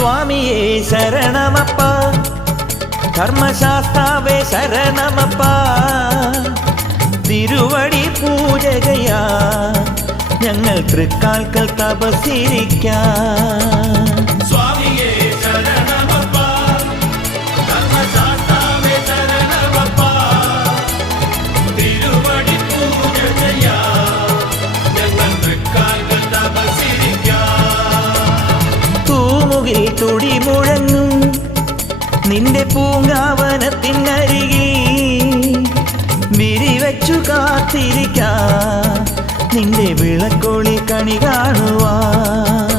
സ്വാമിയേ ശരണമപ്പ, ധർമ്മശാസ്താവേ ശരണമപ്പ, തിരുവടി പൂജകയാ ഞങ്ങൾ തൃക്കാൽക്കൽ തപസ്സിരിക്കാം. സ്വാമിയേ ശരണമപ്പ, ധർമ്മശാസ്താവേ ശരണമപ്പ, തിരുവടി പൂജകയാ ഞങ്ങൾ തൃക്കാൽക്കൽ തപസ്സിരിക്കാം. തൂമുകിൽ തുടി മുഴങ്ങും നിന്റെ പൂങ്കാവനത്തിനരികിൽ വിരിവച്ചു കാത്തിരിക്കാം നിന്റെ വിളക്കൊളി കണി കാണുവാൻ.